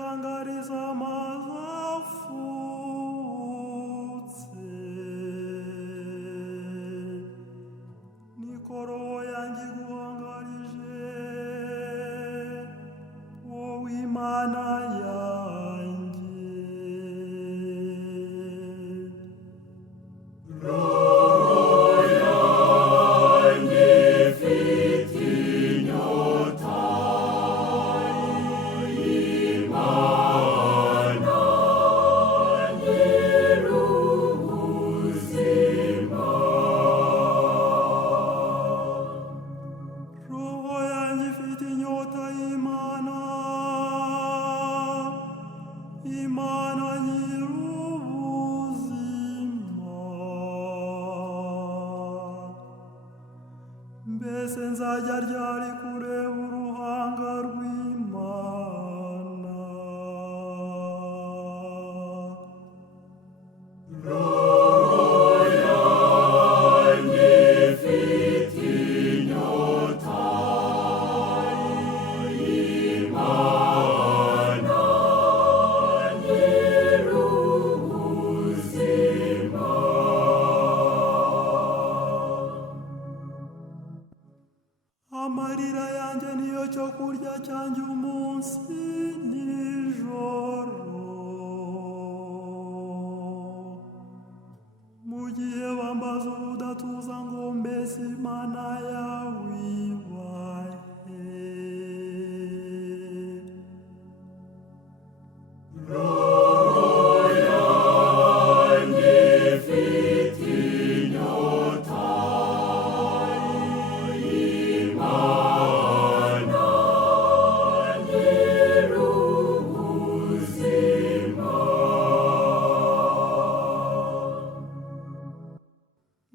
kwihangariza amazi afutse, niko roho yanjye iguhangarije, wowe Imana yanjye. Roho yanjye ifite inyota y'Imana nyir'ubuzima. Roho yanjye ifite inyota y'Imana, Imana nyir'ubuzima. Mbese nzajya ryari kureba uruhanga rw'Imana? Roho yanjye ifite inyota y'Imana nyir'ubuzima. Amarira yanjye niyo cyo kurya cyanjye umunsi nijoro, mu gihe bambaza ubudatuza ngo mbese Imana yawe ibahe. Roho yanjye ifite inyota y'Imana nyir'ubuzima.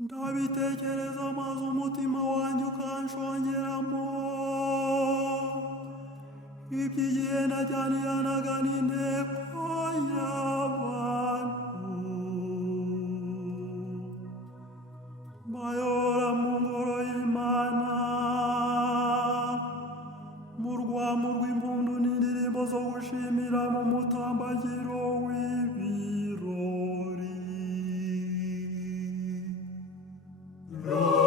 Ndabitekereza maze umutima wanjye ukanshongeramo, iby'igihe najyaniranaga n'inteko y'abantu, bayobora mu ngoro y'Imana, mu rwamu rw'impundu n'indirimbo zo gushimira mu mutambagiro w'ibirori. Roho